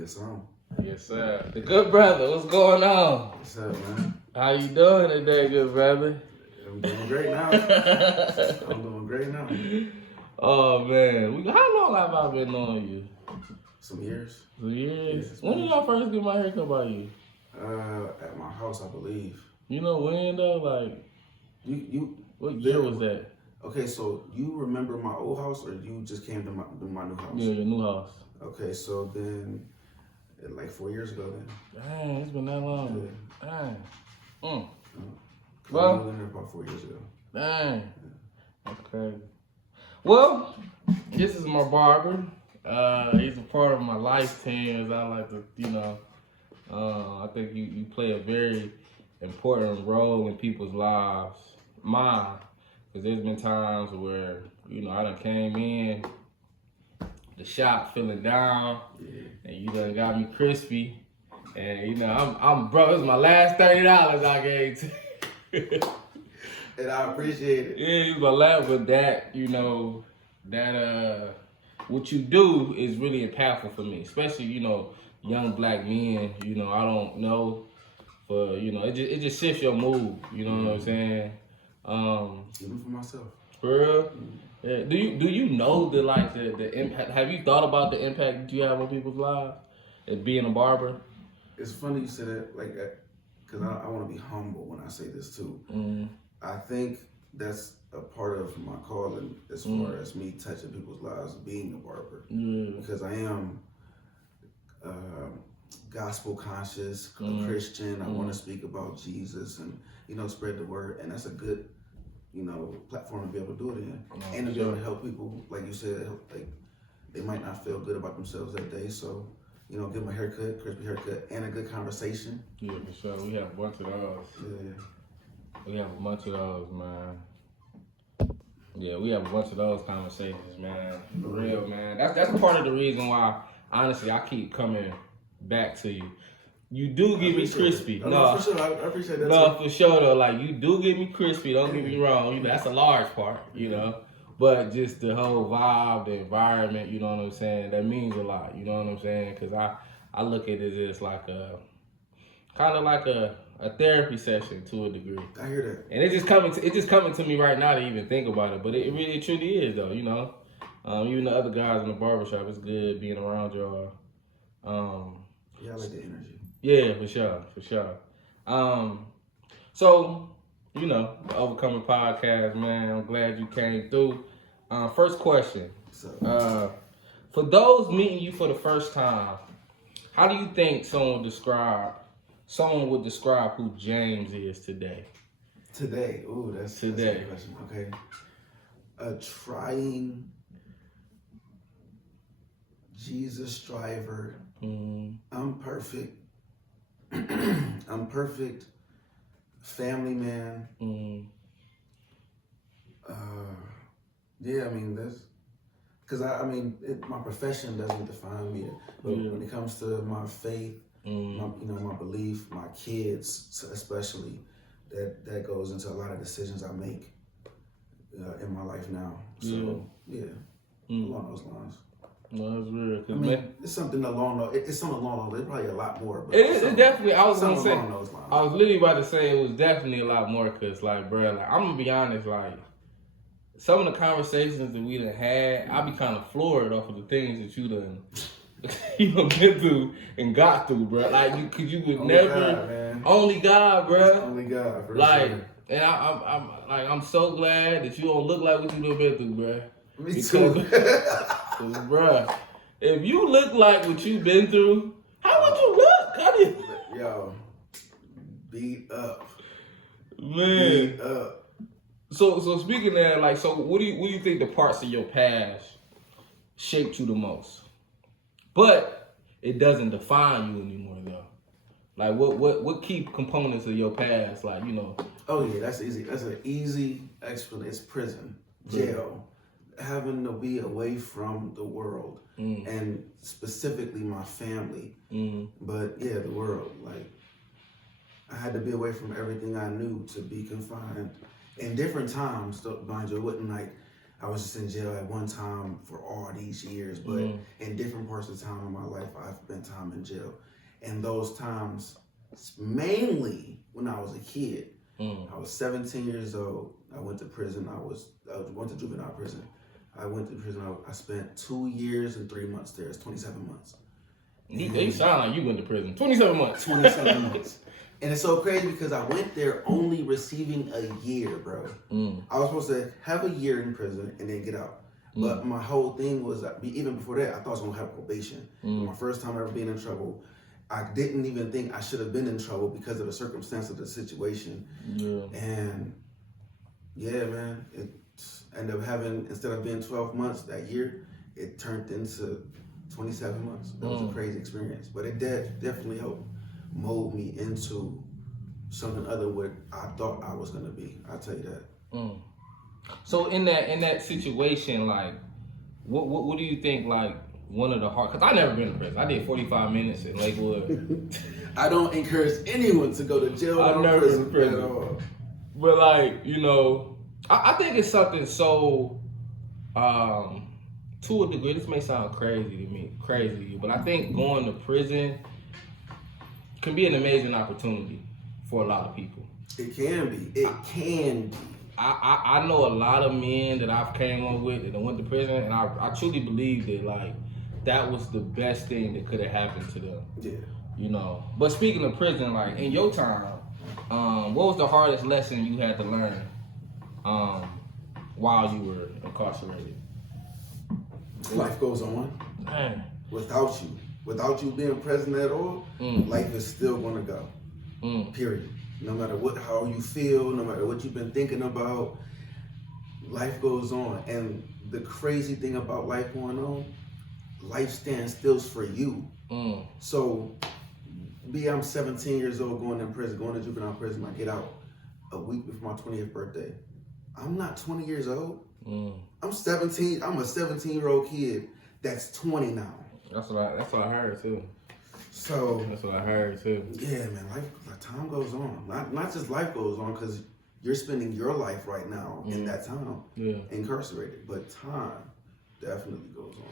Good song. Yes, sir. The good brother, what's going on? What's up, man? How you doing today, good brother? I'm doing great now. I'm doing great now. Oh man, how long have I been knowing you? Some years. Some years. Yes, When did I first get my haircut by you? At my house, I believe. You know when though? Like, You. what year was that? Okay, so you remember my old house, or you just came to my new house? Yeah, your new house. Okay, so then, like 4 years ago, then. Dang, it's been that long. Yeah. Dang. I moved in there about 4 years ago. Dang. That's crazy. Well, this is my barber. He's a part of my life team, as I like to, I think you play a very important role in people's lives. Mine, because there's been times where, I done came in the shop feeling down, and you done got me crispy. And, I'm bro, this is my last $30 I gave to you. And I appreciate it. Yeah, you gonna laugh with that, what you do is really impactful for me, especially, young black men, I don't know, it just shifts your mood, you know what I'm saying? Even for myself. For real? Yeah. Do you know the impact, have you thought about the impact that you have on people's lives as being a barber? It's funny you said that, like, because I want to be humble when I say this too. I think that's a part of my calling as far as me touching people's lives, being a barber. Because I am gospel conscious, a Christian. I want to speak about Jesus and, spread the word. And that's a good, platform to be able to do it in. And to be able to help people, like you said, they might not feel good about themselves that day. So, give them a haircut, crispy haircut, and a good conversation. Yeah, for sure. We have a bunch of those. Yeah. We have a bunch of those, man. Yeah, we have a bunch of those conversations, man. For real, man. That's part of the reason why, honestly, I keep coming back to you. You do get me crispy. No, for sure. I appreciate that. No, for sure though. Like, you do get me crispy. Don't get me wrong. That's a large part, But just the whole vibe, the environment, you know what I'm saying? That means a lot. You know what I'm saying? Because I look at it as like kind of like a therapy session to a degree. I hear that. And it's just coming to me right now to even think about it. But it really truly is though, Even the other guys in the barbershop, it's good being around y'all. Yeah, I like the energy. Yeah, for sure. So, the Overcoming podcast, man, I'm glad you came through. First question. For those meeting you for the first time, how do you think someone would describe who James is today? Today? Ooh, that's a good question. Okay. A trying Jesus striver. I'm perfect. I'm perfect family man. Yeah, I mean, that's because my profession doesn't define me. But when it comes to my faith, my belief, my kids especially, that goes into a lot of decisions I make in my life now. So along those lines. No, that's real. It's something along those. It's something along those. There's probably a lot more. But it's definitely. I was gonna say. Along those lines. I was literally about to say it was definitely a lot more. Cause like, bro, like I'm gonna be honest, like some of the conversations that we done had, I be kind of floored off of the things that you done been through and got through, bro. Like you would only never. God, man. Only God, bro. Only God. For like, sure. And I'm so glad that you don't look like what you done been through, bro. Me too. Bruh, if you look like what you've been through, how would you look? Yo, beat up. Man. Beat up. So speaking of that, like, so what do you think the parts of your past shaped you the most? But it doesn't define you anymore though. Like what key components of your past, like, Oh yeah, that's easy. That's an easy explanation. It's prison, jail. Having to be away from the world and specifically my family, but yeah, the world. Like I had to be away from everything I knew to be confined in different times. Mind you, it wasn't like I was just in jail at one time for all these years, but in different parts of time in my life, I've spent time in jail. And those times, mainly when I was a kid, I was 17 years old. I went to prison. I went to juvenile prison. I went to prison. I spent 2 years and 3 months there. It's 27 months. You sound like you went to prison. 27 months. 27 months. And it's so crazy because I went there only receiving a year, bro. I was supposed to have a year in prison and then get out. But my whole thing was, even before that, I thought I was going to have probation. My first time ever being in trouble. I didn't even think I should have been in trouble because of the circumstance of the situation. And yeah, man, it ended up having, instead of being 12 months that year, it turned into 27 months. That was a crazy experience. But it definitely helped mold me into something other what I thought I was gonna be. I'll tell you that. So in that situation, like, what do you think, like, one of the hard, because I never been to prison. I did 45 minutes in Lakewood. I don't encourage anyone to go to jail. I've never been to prison at all. But like, you know, I think it's something so, to a degree, this may sound crazy to you, but I think going to prison can be an amazing opportunity for a lot of people. It can be. It can be. I know a lot of men that I've came up with that went to prison, and I truly believe that, like, that was the best thing that could have happened to them. Yeah. You know. But speaking of prison, like, in your time, what was the hardest lesson you had to learn while you were incarcerated? Life goes on. Man. Without you being present at all, life is still gonna go. Period. No matter how you feel, no matter what you've been thinking about, life goes on. And the crazy thing about life going on, life stands still for you. So, I'm 17 years old, going in prison, going to juvenile prison. I get out a week before my 20th birthday. I'm not 20 years old. I'm 17. I'm a 17-year-old kid that's 20 now. That's what I heard too. So that's what I heard too. Yeah, man. Time goes on. Not just life goes on, because you're spending your life right now in that time, incarcerated. But time definitely goes on.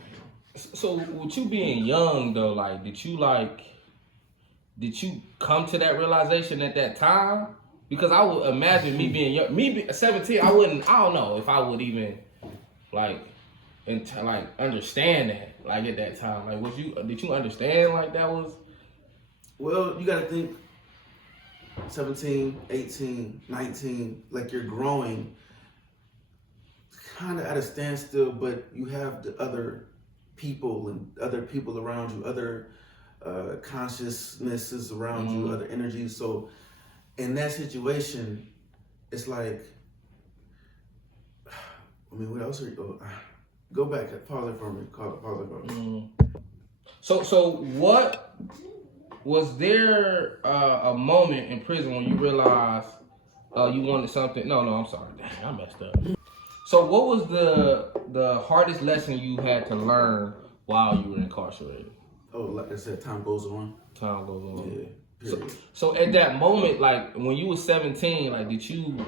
So with you being young though, like, did you come to that realization at that time? Because I would imagine me being young, me being 17, I don't know if I would even understand that, like, at that time. Like, did you understand, like, that was? Well, you gotta think 17, 18, 19, like, you're growing kind of at a standstill, but you have the other people and other people around you, other consciousnesses around you, other energies. So in that situation, it's like, I mean, what else are you? Go back, pause it for me. Pause it for me. So what was there a moment in prison when you realized you wanted something? No, I'm sorry. Dang, I messed up. So what was the hardest lesson you had to learn while you were incarcerated? Oh, like I said, time goes on. Time goes on. Yeah. So at that moment, like, when you were 17, like, did you,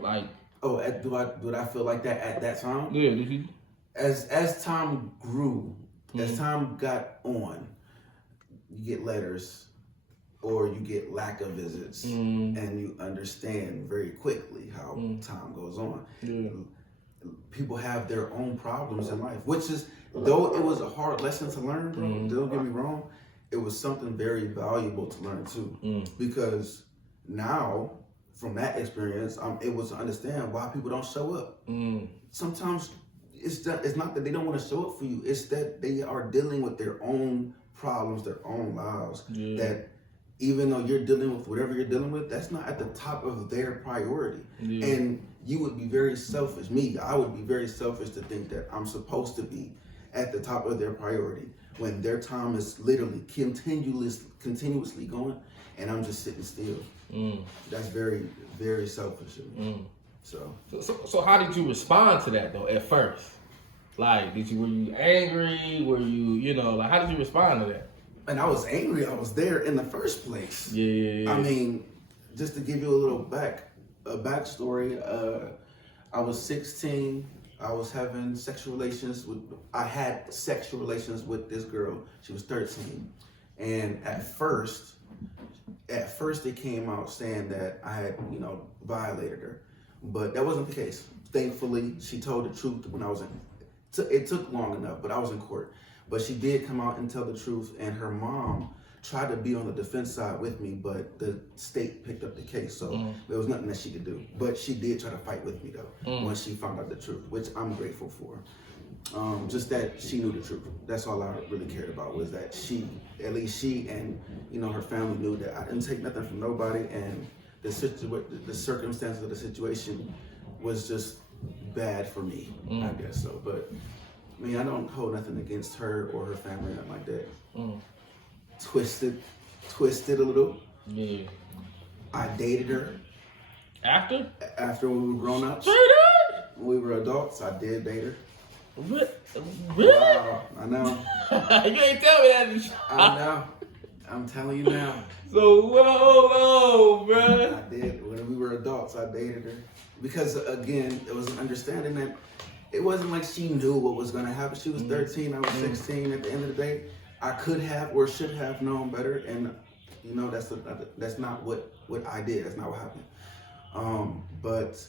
like? Oh, did I feel like that at that time? Yeah, did you? As time grew, as time got on, you get letters or you get lack of visits, and you understand very quickly how time goes on. Yeah. People have their own problems in life, which is, though it was a hard lesson to learn, bro, don't get me wrong, it was something very valuable to learn too. Because now, from that experience, I'm able to understand why people don't show up. Sometimes it's not that they don't want to show up for you, it's that they are dealing with their own problems, their own lives, that even though you're dealing with whatever you're dealing with, that's not at the top of their priority. And you would be very selfish. I would be very selfish to think that I'm supposed to be at the top of their priority when their time is literally continuously going, and I'm just sitting still. That's very, very selfish of me. So how did you respond to that though at first? Like, were you angry? Were you, like, how did you respond to that? And I was angry I was there in the first place. Yeah. I mean, just to give you a little backstory, I was 16 I was having sexual relations with. I had sexual relations with this girl. She was 13, and at first they came out saying that I had, violated her, but that wasn't the case. Thankfully, she told the truth when I was in. It took long enough, but I was in court. But she did come out and tell the truth, and her mom tried to be on the defense side with me, but the state picked up the case, so there was nothing that she could do. But she did try to fight with me though, once she found out the truth, which I'm grateful for. Just that she knew the truth. That's all I really cared about, was that at least she and her family knew that I didn't take nothing from nobody, and the circumstances of the situation was just bad for me, I guess so. But I mean, I don't hold nothing against her or her family, nothing like that. Twisted a little. Yeah. I dated her. After we were grown ups. Straight up? When we were adults, I did date her. Really? Wow, I know. You ain't tell me that. I know. I'm telling you now. So whoa, bro. I did. When we were adults, I dated her. Because again, it was an understanding that it wasn't like she knew what was going to happen. She was 13, I was 16. At the end of the day, I could have or should have known better, and that's not what I did. That's not what happened. But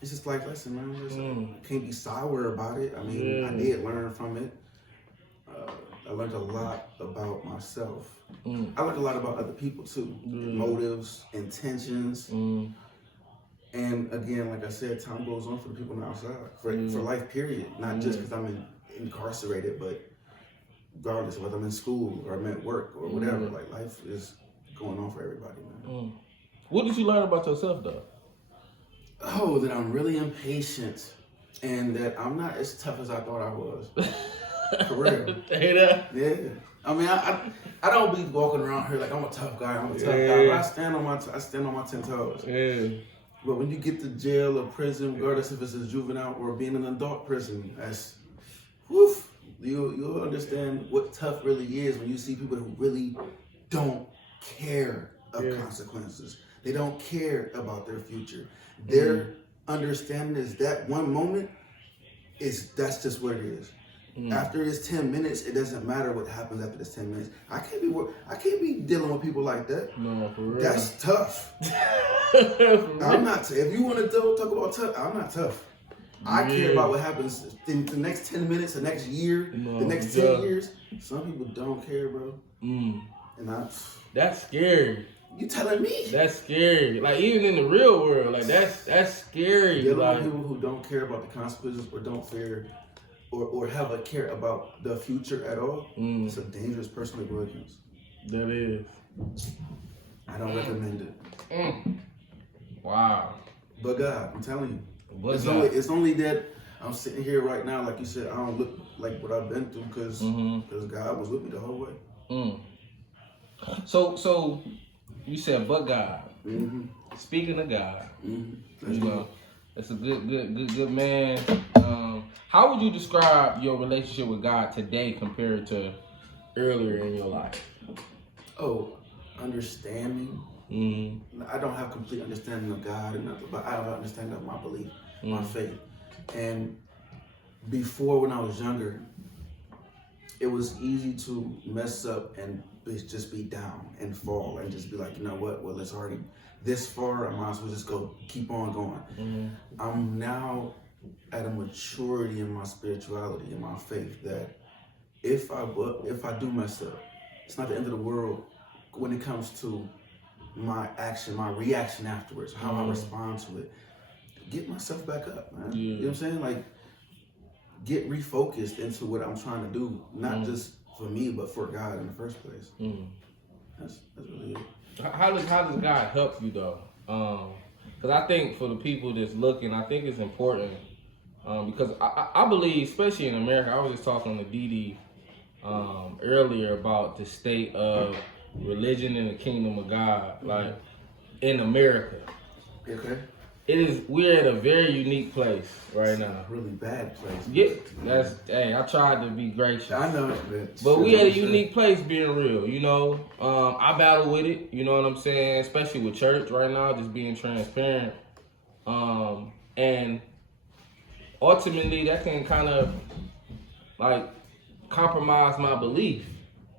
it's just like, listen, man, can't be sour about it. I mean, I did learn from it. I learned a lot about myself. I learned a lot about other people too, motives, intentions. And again, like I said, time goes on for the people on the outside, for life, period. Not just because I'm incarcerated, but regardless of whether I'm in school or I'm at work or whatever, like life is going on for everybody, man. What did you learn about yourself, though? Oh, that I'm really impatient and that I'm not as tough as I thought I was. For real. Yeah. I mean, I don't be walking around here like I'm a tough guy. I'm a tough guy, but I stand on my 10 toes. Yeah. But when you get to jail or prison, regardless if it's a juvenile or being in an adult prison, that's woof. You'll understand what tough really is when you see people who really don't care of consequences. They don't care about their future. Their understanding is that one moment that's just what it is. After it's 10 minutes, it doesn't matter what happens after this 10 minutes. I can't be dealing with people like that. No, for real. That's tough. I'm not. If you want to talk about tough, I'm not tough. I care about what happens in the next 10 minutes, the next year, the next 10 years. Some people don't care, bro. And that's scary. You telling me? That's scary. Like, even in the real world, like that's scary. Dealing with people who don't care about the consequences or don't fear or have a care about the future at all, it's a dangerous person to go against. That is. I don't recommend it. Wow. But God, I'm telling you. It's only that I'm sitting here right now, like you said, I don't look like what I've been through because God was with me the whole way. So you said, but God. Speaking of God, that's a good man. How would you describe your relationship with God today compared to earlier in your life? Oh, understanding. I don't have complete understanding of God, but I have an understanding of my belief, my faith. And before, when I was younger, it was easy to mess up and just be down and fall and just be like, you know what? Well, it's already this far. I might as well just keep on going. I'm now at a maturity in my spirituality, in my faith, that if I do mess up, it's not the end of the world when it comes to my reaction afterwards, how I respond to it. Get myself back up, man. You know what I'm saying? Like, get refocused into what I'm trying to do, not just for me, but for God in the first place. That's really it. How does God help you, though? Because I think for the people that's looking, I think it's important because I believe, especially in America, I was just talking to Dee earlier about the state of religion in the kingdom of God, like in America. Okay. We're at a very unique place right now. A really bad place. Yeah, I tried to be gracious. I know, but we at a unique place, being real. You know, I battle with it. You know what I'm saying? Especially with church right now, just being transparent. And ultimately that can kind of like compromise my belief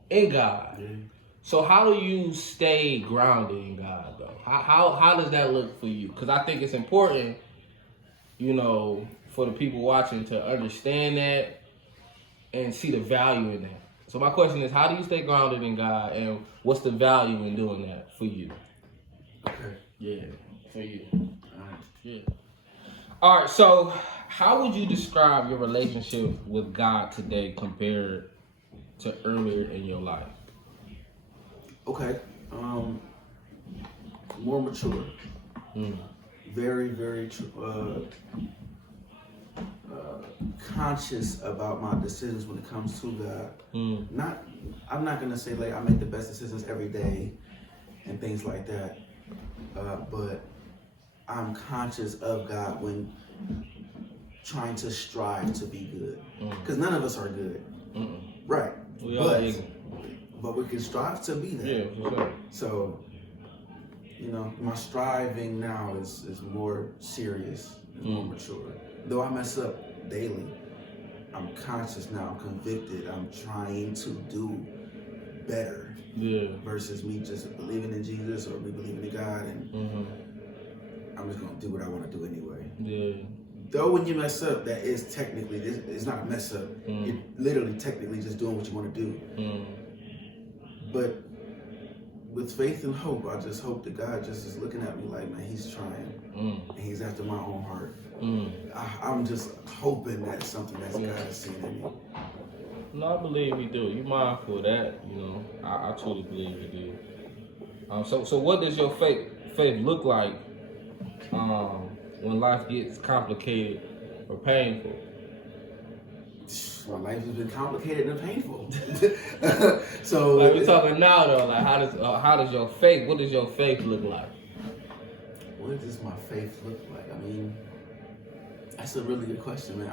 in God. Yeah. So how do you stay grounded in God though? How does that look for you? Because I think it's important, you know, for the people watching to understand that and see the value in that. So my question is, how do you stay grounded in God, and what's the value in doing that for you? Okay. Yeah, for you. All right. Yeah. All right. So, how would you describe your relationship with God today compared to earlier in your life? Okay. More mature. Mm. Very, very conscious about my decisions when it comes to God. Mm. I'm not gonna say like I make the best decisions every day and things like that, but I'm conscious of God when trying to strive to be good, because none of us are good, right? We all ignorant. But we can strive to be that. Yeah, for sure. So, you know, my striving now is more serious, more mature. Though I mess up daily, I'm conscious now, I'm convicted, I'm trying to do better. Yeah. Versus me just believing in Jesus or me believing in God, and I'm just gonna do what I want to do anyway. Yeah. Though when you mess up, that is technically, it's not a mess up. You're literally technically just doing what you want to do. But with faith and hope, I just hope that God just is looking at me like, man, he's trying. And he's after my own heart. I'm just hoping that's something that God has seen in me. No, I believe you do. You mindful of that, you know. I truly believe you do. So what does your faith look like when life gets complicated or painful? My life has been complicated and painful. So like we're talking now though, like how does your faith? What does your faith look like? What does my faith look like? I mean, that's a really good question, man.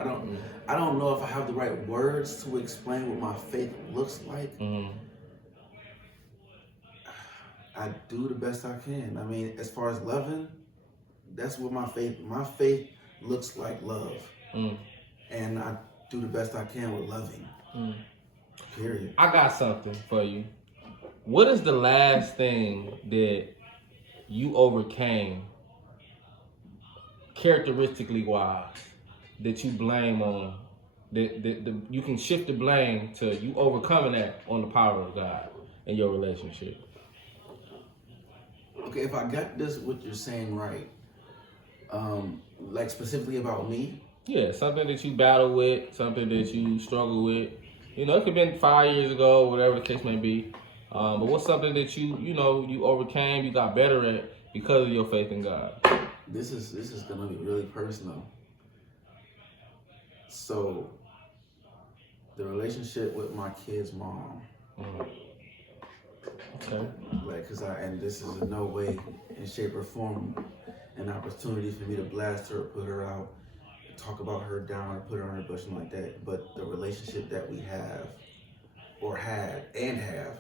I don't know if I have the right words to explain what my faith looks like. I do the best I can. I mean, as far as loving, that's what my faith looks like love. And I do the best I can with loving. Period. I got something for you. What is the last thing that you overcame, characteristically wise, that you blame on? That you can shift the blame to you overcoming that on the power of God in your relationship. Okay, if I got this, what you're saying right, like specifically about me. Yeah, something that you battle with, something that you struggle with. You know, it could have been 5 years ago, whatever the case may be. But what's something that you overcame, you got better at because of your faith in God? This is gonna be really personal. So, the relationship with my kid's mom. Okay. Like, and this is in no way, in shape or form, an opportunity for me to blast her or put her out, talk about her down or put her on her bush, something like that. But the relationship that we have, or had and have,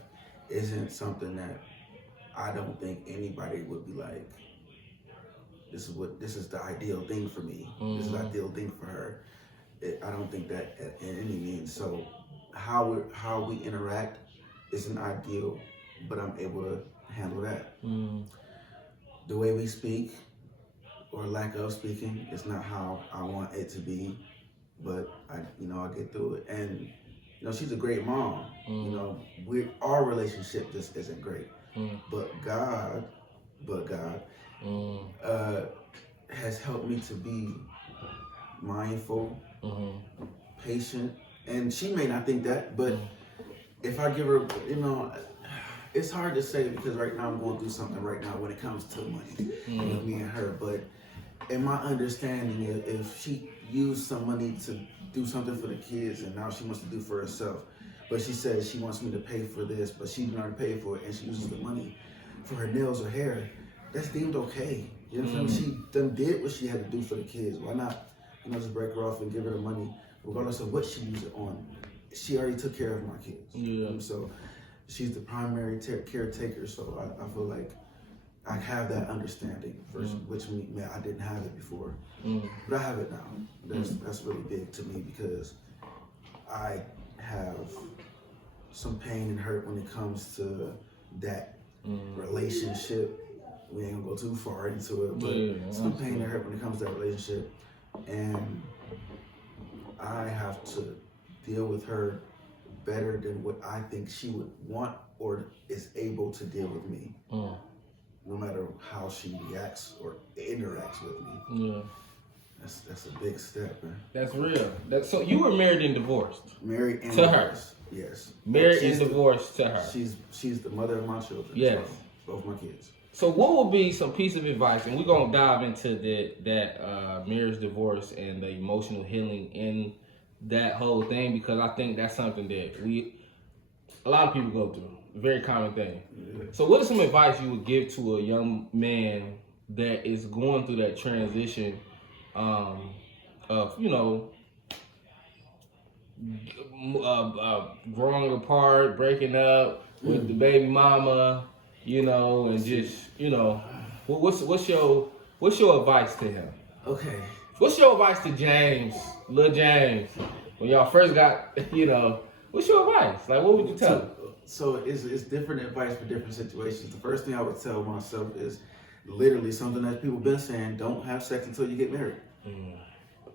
isn't something that I don't think anybody would be like, this is the ideal thing for me. This is the ideal thing for her. I don't think that in any means. So how we interact isn't ideal, but I'm able to handle that. The way we speak, or lack of speaking, is not how I want it to be, but I get through it. And she's a great mom. Our relationship just isn't great, but God has helped me to be mindful, patient, and she may not think that, but if I give her, it's hard to say because right now I'm going through something right now when it comes to money with me and her. But in my understanding, if she used some money to do something for the kids and now she wants to do for herself, but she says she wants me to pay for this, but she didn't already pay for it, and she uses the money for her nails or hair, that's deemed okay. You know what I'm saying? She done did what she had to do for the kids. Why not, just break her off and give her the money, regardless of what she used it on. She already took care of my kids. Yeah. So she's the primary caretaker. So I feel like I have that understanding, which meant I didn't have it before, but I have it now. That's really big to me because I have some pain and hurt when it comes to that relationship. We ain't gonna go too far into it, but some pain and hurt when it comes to that relationship, and I have to deal with her better than what I think she would want or is able to deal with me. No matter how she reacts or interacts with me. Yeah. That's a big step, man. That's real. So you were married and divorced? Married and to divorced. Her? Yes. Married and divorced to her? She's the mother of my children. Yes. So, both my kids. So what would be some piece of advice, and we're going to dive into that marriage, divorce, and the emotional healing in that whole thing, because I think that's something that a lot of people go through. Very common thing. Yeah. So what is some advice you would give to a young man that is going through that transition of, growing apart, breaking up with the baby mama, and just, what's your advice to him? Okay. What's your advice to James, Lil James, when y'all first got, what's your advice? Like, what would you tell him? So it's different advice for different situations. The first thing I would tell myself is literally something that people been saying: don't have sex until you get married.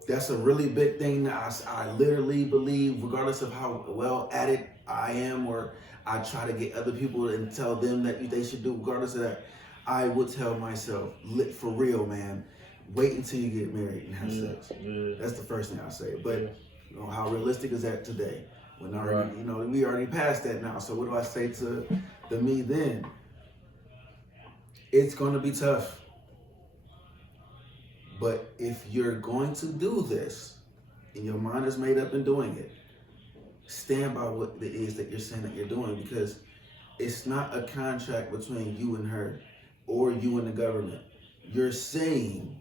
That's a really big thing that I literally believe, regardless of how well at it I am, or I try to get other people and tell them that they should do, regardless of that, I would tell myself, for real, man, wait until you get married and have sex. Yeah. That's the first thing I say. But how realistic is that today? When already, we already passed that now. So what do I say to me then? It's going to be tough. But if you're going to do this, and your mind is made up in doing it, stand by what it is that you're saying that you're doing, because it's not a contract between you and her or you and the government. You're saying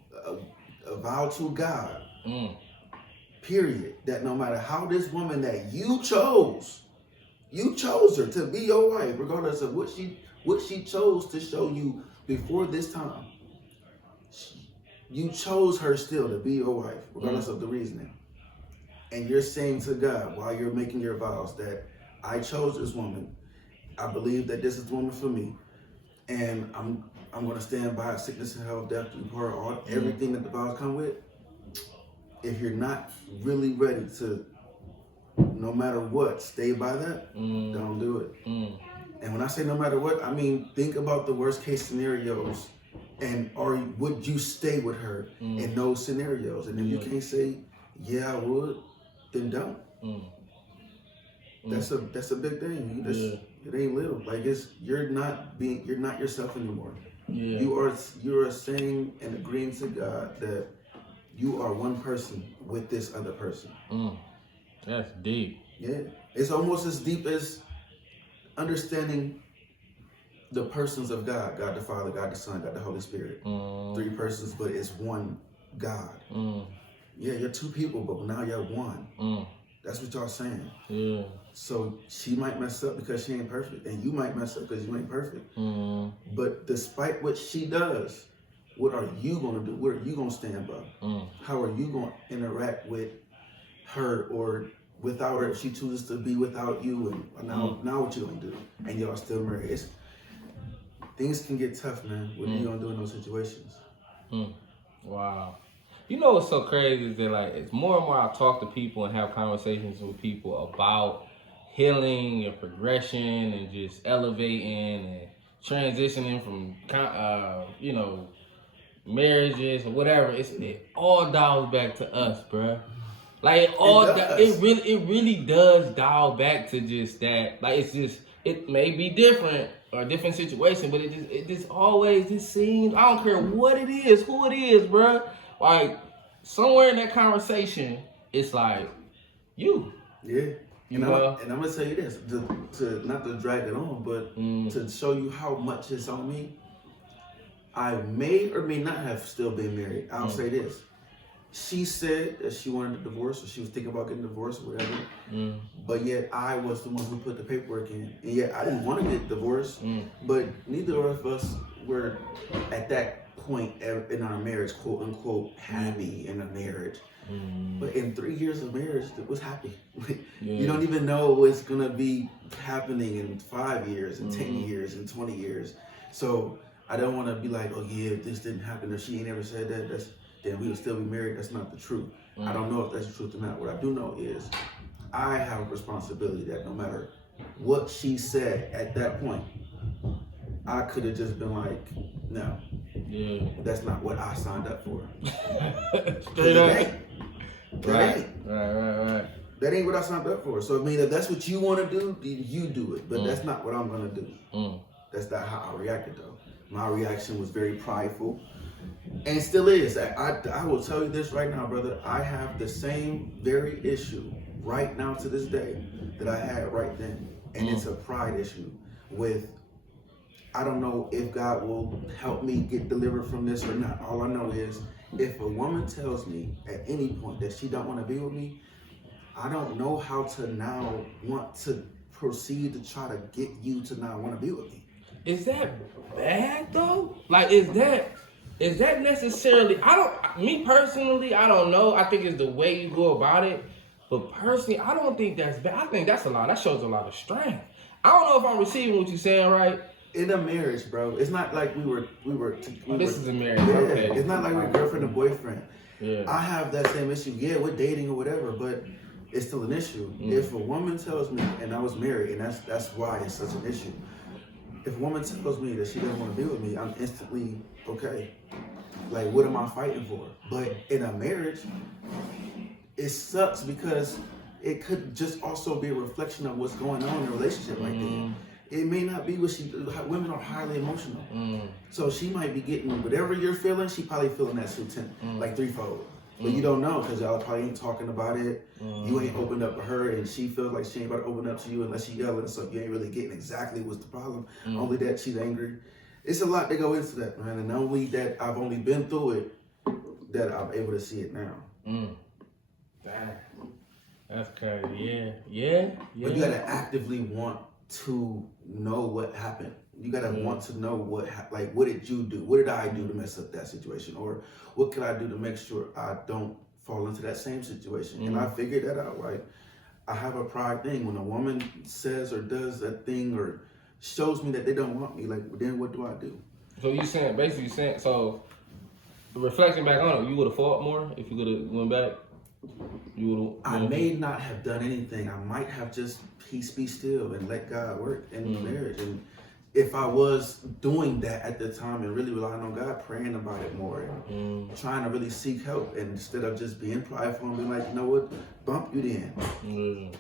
a vow to God. Period. That no matter how this woman that you chose her to be your wife, regardless of what she chose to show you before this time, you chose her still to be your wife, regardless of the reasoning. And you're saying to God while you're making your vows that I chose this woman, I believe that this is the woman for me, and I'm going to stand by sickness and health, death and part, everything that the vows come with. If you're not really ready to, no matter what, stay by that, don't do it. And when I say no matter what, I mean think about the worst case scenarios, and would you stay with her in those scenarios? And if you can't say, yeah, I would, then don't. That's a big thing. It ain't little. Like you're not yourself anymore. Yeah. You are saying and agreeing to God that you are one person with this other person. That's deep. Yeah. It's almost as deep as understanding the persons of God. God the Father, God the Son, God the Holy Spirit. 3 persons, but it's one God. Yeah, you're 2 people, but now you're one. That's what y'all saying. Yeah. So she might mess up because she ain't perfect, and you might mess up because you ain't perfect. But despite what she does, what are you going to do? What are you going to stand by? How are you going to interact with her or without her if she chooses to be without you? And now what you going to do? And y'all still married. Things can get tough, man. What are you going to do in those situations? Wow. You know what's so crazy is that, like, it's more and more I talk to people and have conversations with people about healing and progression and just elevating and transitioning from, marriages or whatever. It all dials back to us, bruh. Like it really does dial back to just that. Like it may be different or a different situation, but it just always seems, I don't care what it is, who it is, bruh. Like somewhere in that conversation, it's like you. Yeah. And I'm gonna tell you this, to not to drag it on, but to show you how much it's on me. I may or may not have still been married. I'll say this. She said that she wanted a divorce, or she was thinking about getting divorced or whatever. But yet I was the one who put the paperwork in. And yet I didn't want to get divorced, but neither of us we're at that point in our marriage, quote unquote, happy in a marriage. But in 3 years of marriage, it was happy. You don't even know what's gonna be happening in 5 years, and 10 years, and 20 years. So I don't want to be like, oh yeah, if this didn't happen, if she ain't ever said that, then we would still be married. That's not the truth. I don't know if that's the truth or not. What I do know is I have a responsibility that no matter what she said at that point, I could have just been like, no, that's not what I signed up for. Straight up. Right. That ain't what I signed up for. So I mean, if that's what you want to do, you do it. But that's not what I'm gonna do. That's not how I reacted though. My reaction was very prideful, and still is. I will tell you this right now, brother. I have the same very issue right now to this day that I had right then, and it's a pride issue. With I don't know if God will help me get delivered from this or not. All I know is if a woman tells me at any point that she don't want to be with me, I don't know how to now want to proceed to try to get you to now want to be with me. Is that bad though? Like, is that necessarily? Me personally, I don't know. I think it's the way you go about it. But personally, I don't think that's bad. I think that's a lot. That shows a lot of strength. I don't know if I'm receiving what you're saying right. In a marriage, bro, it's not like we were. This is a marriage. Yeah, okay. It's not like we're girlfriend and boyfriend. Yeah. I have that same issue. Yeah, we're dating or whatever, but it's still an issue. If a woman tells me, and I was married, and that's why it's such an issue. If a woman tells me that she doesn't want to be with me, I'm instantly okay. Like, what am I fighting for? But in a marriage, it sucks because it could just also be a reflection of what's going on in a relationship right there. It may not be what women are highly emotional. So she might be getting whatever you're feeling, she probably feeling that too, like threefold. But you don't know because y'all probably ain't talking about it. You ain't opened up to her and she feels like she ain't about to open up to you unless she yelling. So you ain't really getting exactly what's the problem. Only that she's angry. It's a lot that go into that, man. And only that I've only been through it that I'm able to see it now. That's crazy. Yeah. But you gotta actively want to know what happened. You gotta want to know what did you do? What did I do to mess up that situation? Or what could I do to make sure I don't fall into that same situation? And I figured that out, right? I have a pride thing. When a woman says or does a thing or shows me that they don't want me, like, then what do I do? So so reflecting back on it, you would have fought more if you could have went back? I may not have done anything. I might have just be still and let God work in the marriage. And if I was doing that at the time and really relying on God, praying about it more and trying to really seek help, and instead of just being prideful and being like, you know what, bump you then.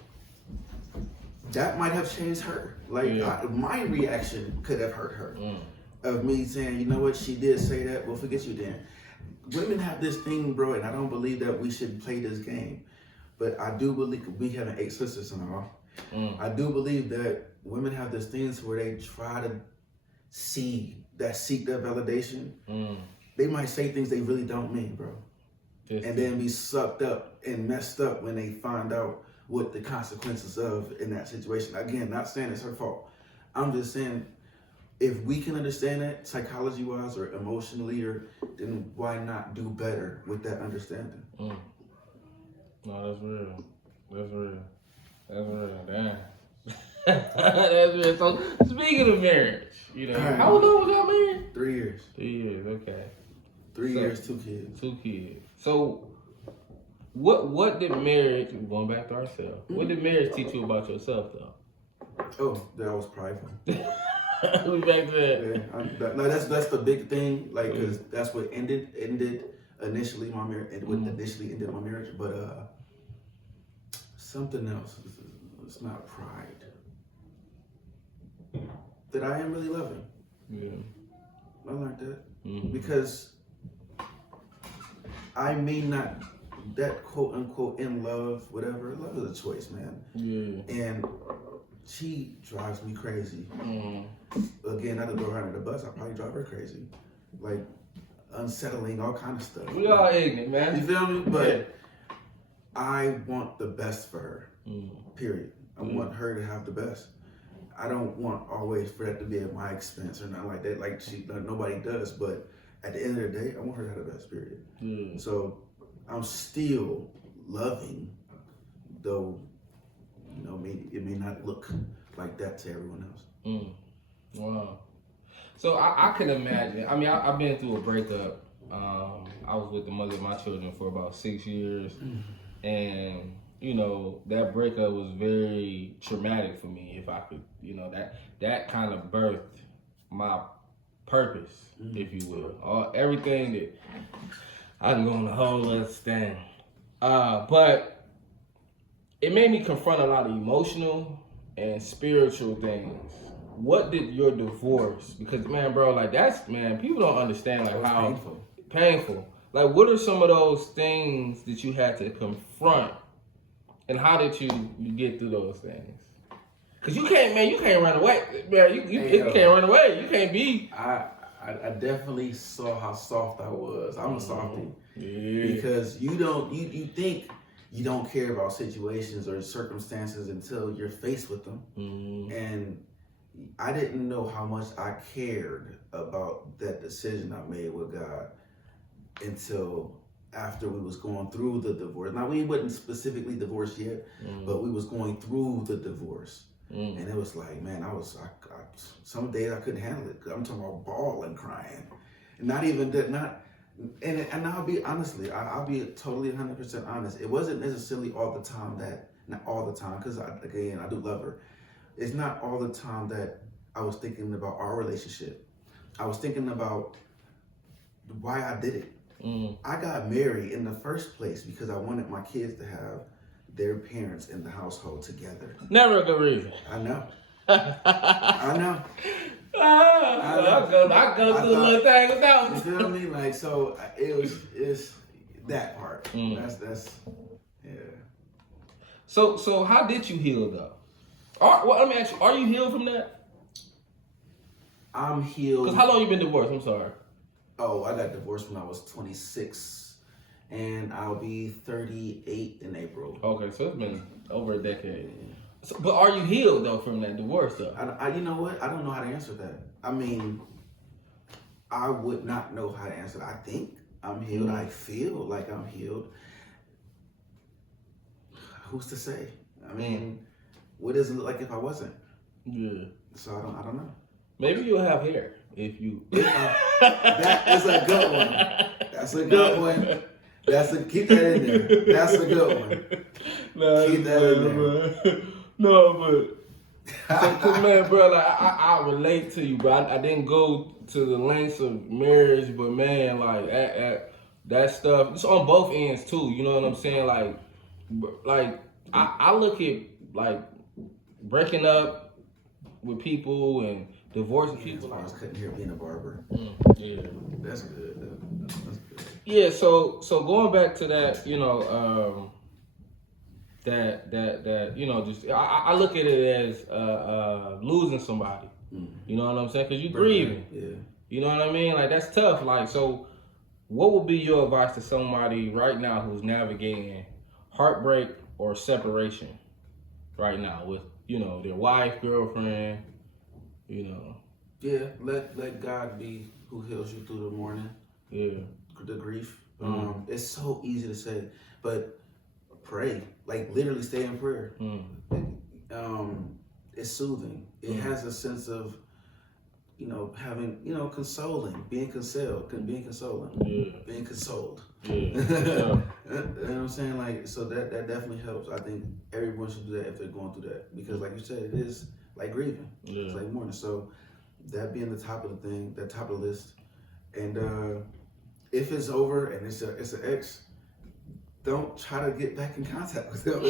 That might have changed her. My reaction could have hurt her. Of me saying, you know what, she did say that, well, forget you then. Women have this thing, bro, and I don't believe that we should play this game. But I do believe, we have 8 sisters in all. I do believe that women have this thing where they try to seek that validation. They might say things they really don't mean, bro. And then be sucked up and messed up when they find out what the consequences of in that situation. Again, not saying it's her fault. I'm just saying, if we can understand that psychology-wise or emotionally, then why not do better with that understanding? No, that's real. Damn. That's real. So, speaking of marriage, how long was y'all married? 3 years. 3 years, okay. 3 years, 2 kids. 2 kids. So, what did marriage, going back to ourselves, what did marriage teach you about yourself, though? Oh, that I was prideful. We back to that. Yeah, that's the big thing, like, because that's what ended initially my marriage, and what initially ended my marriage, but something else. It's not pride. That I am really loving. Yeah. I learned that because I may not, that quote unquote in love, whatever. Love is a choice, man. Yeah. And she drives me crazy. Again, not to go around the bus, I probably drive her crazy. Like, unsettling, all kind of stuff. We all ignorant, man. You feel me? But I want the best for her. Period. I want her to have the best. I don't want always for that to be at my expense or nothing like that. Like nobody does. But at the end of the day, I want her to have the best period. So I'm still loving, though. It may not look like that to everyone else. Wow. So I can imagine. I mean, I've been through a breakup. I was with the mother of my children for about 6 years, and that breakup was very traumatic for me. If I could, that kind of birthed my purpose, if you will. Everything that I can go on the whole other thing, but it made me confront a lot of emotional and spiritual things. What did your divorce? Because man, bro, like people don't understand like how painful. Like, what are some of those things that you had to confront, and how did you get through those things? Cause you can't run away, man. You can't run away. You can't be. I definitely saw how soft I was. I'm a softie. Yeah. Because you think you don't care about situations or circumstances until you're faced with them, and I didn't know how much I cared about that decision I made with God until after we was going through the divorce. Now, we wasn't specifically divorced yet, but we was going through the divorce. And it was like, man, I some days I couldn't handle it. I'm talking about bawling, crying. And not even that, and I'll be I'll be totally 100% honest. It wasn't necessarily all the time not all the time, because again, I do love her. It's not all the time that I was thinking about our relationship. I was thinking about why I did it. I got married in the first place because I wanted my kids to have their parents in the household together. Never a good reason. I know. I know. I go through a little thing with that one. You feel me? Like, so it's that part. That's yeah. So how did you heal though? Well, let me ask you, are you healed from that? I'm healed. Because how long you been divorced? I'm sorry. Oh, I got divorced when I was 26, and I'll be 38 in April. Okay, so it's been over a decade. So, but are you healed though from that divorce though? You know what? I don't know how to answer that. I mean, I would not know how to answer that. I think I'm healed. I feel like I'm healed. Who's to say? I mean, what does it look like if I wasn't? Yeah. So I don't know. Maybe you'll have hair if you. That is a good one. That's a good one. Keep that in there. That's a good one. Keep that in there. No, but cause man, bro, like I relate to you, bro. I didn't go to the lengths of marriage, but man, like at that stuff, it's on both ends too. You know what I'm saying? Like I look at like breaking up with people and divorcing people. I was cutting hair, being a barber. Yeah, that's good. That's good. Yeah, so going back to that, just I look at it as losing somebody. You know what I'm saying? Because you're grieving. Yeah. You know what I mean? Like that's tough. Like, so what would be your advice to somebody right now who's navigating heartbreak or separation right now with their wife, girlfriend, Yeah, let God be who heals you through the morning. Yeah. The grief. It's so easy to say, but pray. Like literally stay in prayer. It's soothing. It has a sense of, having, consoling, being consoled. Being consoled. Yeah. You know what I'm saying? Like, so that definitely helps. I think everyone should do that if they're going through that, because like you said, it is like grieving. Yeah. It's like mourning. So that being the top of the thing, that top of the list, and if it's over and it's an ex, don't try to get back in contact with them.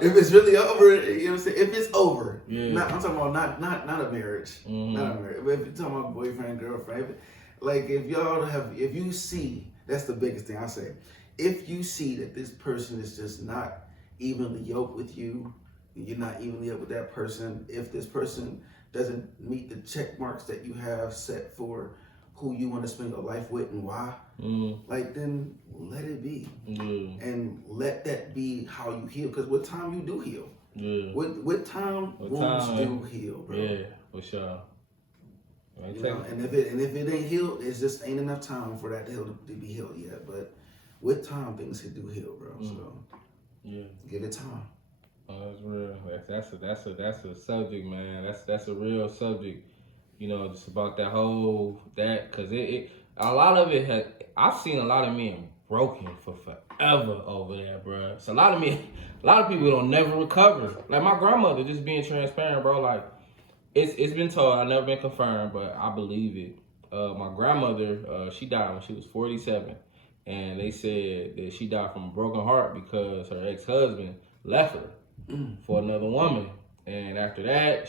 If it's really over, you know what I'm saying? If it's over, I'm talking about not a marriage, not a marriage. But if you're talking about boyfriend, girlfriend, like if you see, that's the biggest thing I say. If you see that this person is just not evenly yoked with you, you're not evenly yoked with that person. If this person doesn't meet the check marks that you have set for who you want to spend your life with and why, like then let it be, and let that be how you heal. Because with time you do heal. Yeah. With time, wounds do heal, bro. Yeah, for sure. You know, and if it ain't healed, it's just ain't enough time for that to be healed yet. But with time, things do heal, bro. So give it time. Oh, that's real. That's a subject, man. That's a real subject. You know, just about because a lot of it has. I've seen a lot of men broken for forever over there, bro. So a lot of people don't never recover. Like my grandmother, just being transparent, bro. Like it's been told, I've never been confirmed, but I believe it. My grandmother, she died when she was 47, and they said that she died from a broken heart because her ex-husband left her for another woman, and after that,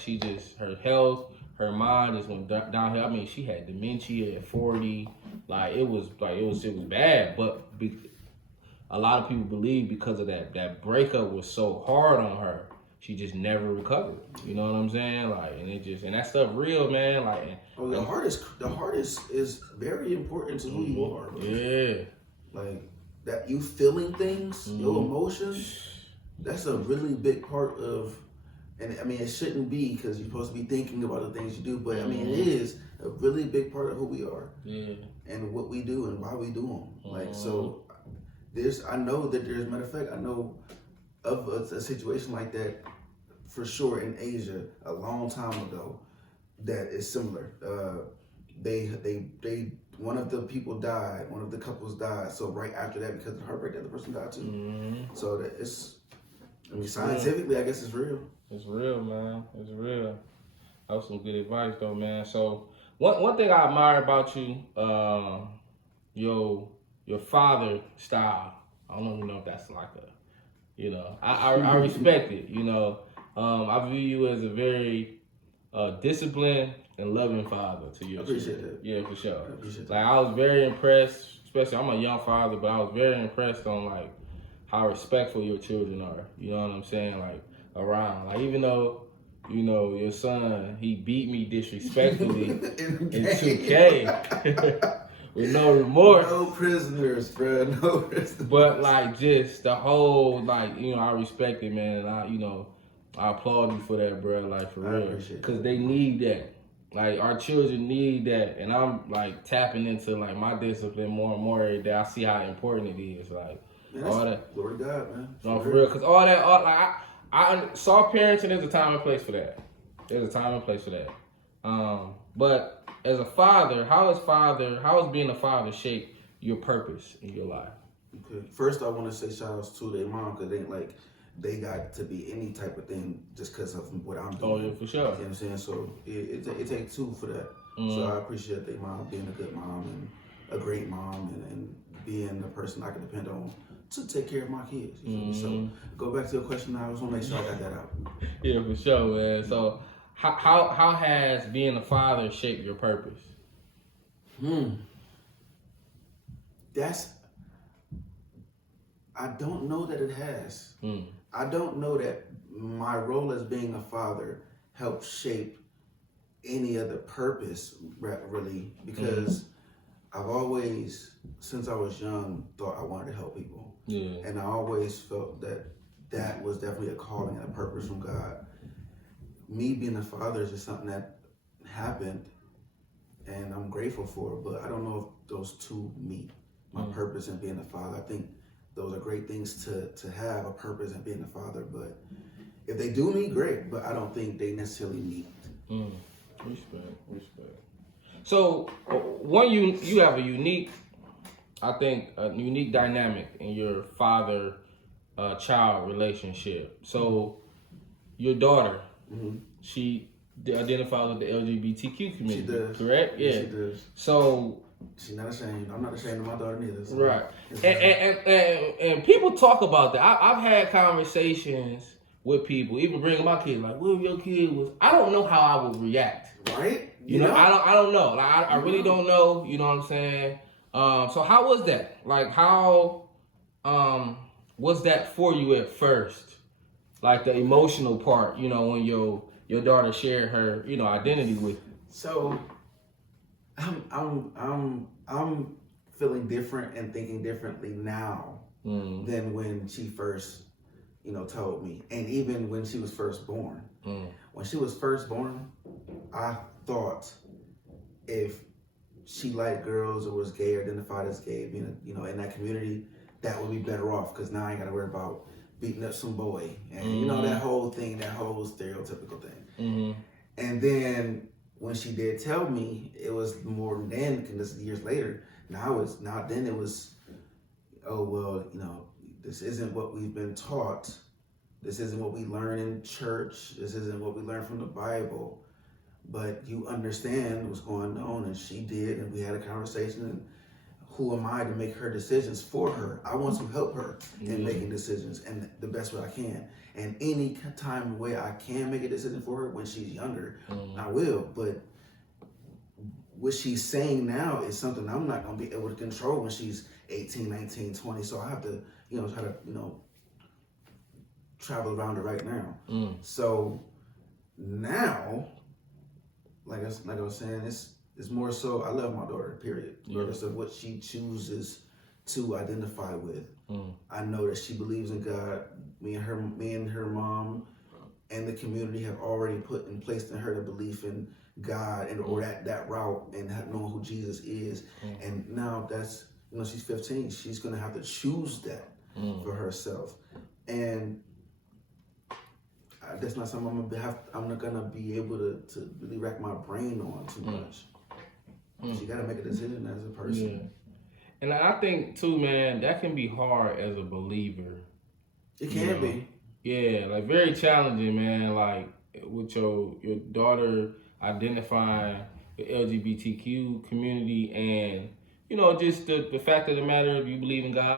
her health, her mind just went downhill. I mean, she had dementia at 40. It was bad, but a lot of people believe because of that breakup was so hard on her, she just never recovered. You know what I'm saying? And that stuff real, man. The heart is very important to who you are, bro. Yeah. Like that, you feeling things, your emotions. That's a really big part of, and I mean, it shouldn't be because you're supposed to be thinking about the things you do, but I mean, it is a really big part of who we are, and what we do and why we do them. So, I know that there's, matter of fact, I know of a situation like that for sure in Asia a long time ago that is similar. One of the people died, one of the couples died. So right after that, because of the heartbreak, the other person died too. So scientifically, I guess it's real. It's real, man. It's real. That was some good advice, though, man. So one thing I admire about you, your father style. I don't even know if that's I respect it. I view you as a very disciplined and loving father to your children. Appreciate that. Yeah, for sure. I appreciate that. I was very impressed, especially I'm a young father, but I was very impressed on how respectful your children are. You know what I'm saying? Around. Even though, your son, he beat me disrespectfully in 2K with no remorse. No prisoners, bro. No prisoners. But just the whole, I respect it, man. And I applaud you for that, bro. For real. Because they need that. Our children need that. And I'm tapping into my discipline more and more every day. I see how important it is. Man, all that. Glory to God, man. No, for real. Because all that, I saw parenting, there's a time and place for that. There's a time and place for that. But as a father, how has being a father shaped your purpose in your life? Okay. First, I want to say shout outs to their mom, because they got to be any type of thing just because of what I'm doing. Oh, yeah, for sure. You know what I'm saying? So it takes two for that. So I appreciate their mom being a good mom and a great mom and being the person I can depend on to take care of my kids. You feel me? So go back to your question now. I just want to make sure I got that out. Yeah, for sure, man. So how has being a father shaped your purpose? I don't know that it has. I don't know that my role as being a father helped shape any other purpose, really, because I've always, since I was young, thought I wanted to help people. Yeah. And I always felt that was definitely a calling and a purpose from God. Me being a father is just something that happened, and I'm grateful for it, but I don't know if those two meet, my purpose and being a father. I think those are great things to have, a purpose and being a father, but if they do meet, great, but I don't think they necessarily meet. Respect. So, you have a unique dynamic in your father-child relationship. So, your daughter, she identifies with the LGBTQ community, she does. Correct? Yeah. She does. So, she's not ashamed. I'm not ashamed of my daughter neither. So right. And people talk about that. I've had conversations with people, even bringing my kids, what if your kid was? I don't know how I would react. Right? You know, I don't know. I really don't know. You know what I'm saying? So how was that? How was that for you at first? The emotional part, when your daughter shared her, identity with you. So I'm feeling different and thinking differently now than when she first told me. And even when she was first born. When she was first born, I thought if she liked girls or was gay or identified as gay, being in that community, that would be better off because now I ain't got to worry about beating up some boy and that whole thing, that whole stereotypical thing. And then when she did tell me, it was more then, because this is years later. Then it was, oh well, this isn't what we've been taught. This isn't what we learn in church. This isn't what we learn from the Bible. But you understand what's going on, and she did, and we had a conversation. And who am I to make her decisions for her? I want to help her in making decisions, and the best way I can. And any time way I can make a decision for her when she's younger, I will. But what she's saying now is something I'm not going to be able to control when she's 18, 19, 20. So I have to, try to, travel around it right now. So now, like I was saying, it's more so I love my daughter, period. Regardless of what she chooses to identify with. I know that she believes in God. Me and her mom and the community have already put in place in her the belief in God or that route and knowing who Jesus is. And now that's, she's 15. She's going to have to choose that for herself. And that's not something I'm not gonna be able to really rack my brain on too much. She gotta make a decision as a person. Yeah. And I think too, man, that can be hard as a believer. It can be. Yeah, like very challenging, man. Like with your daughter identifying the LGBTQ community, and just the fact of the matter, if you believe in God.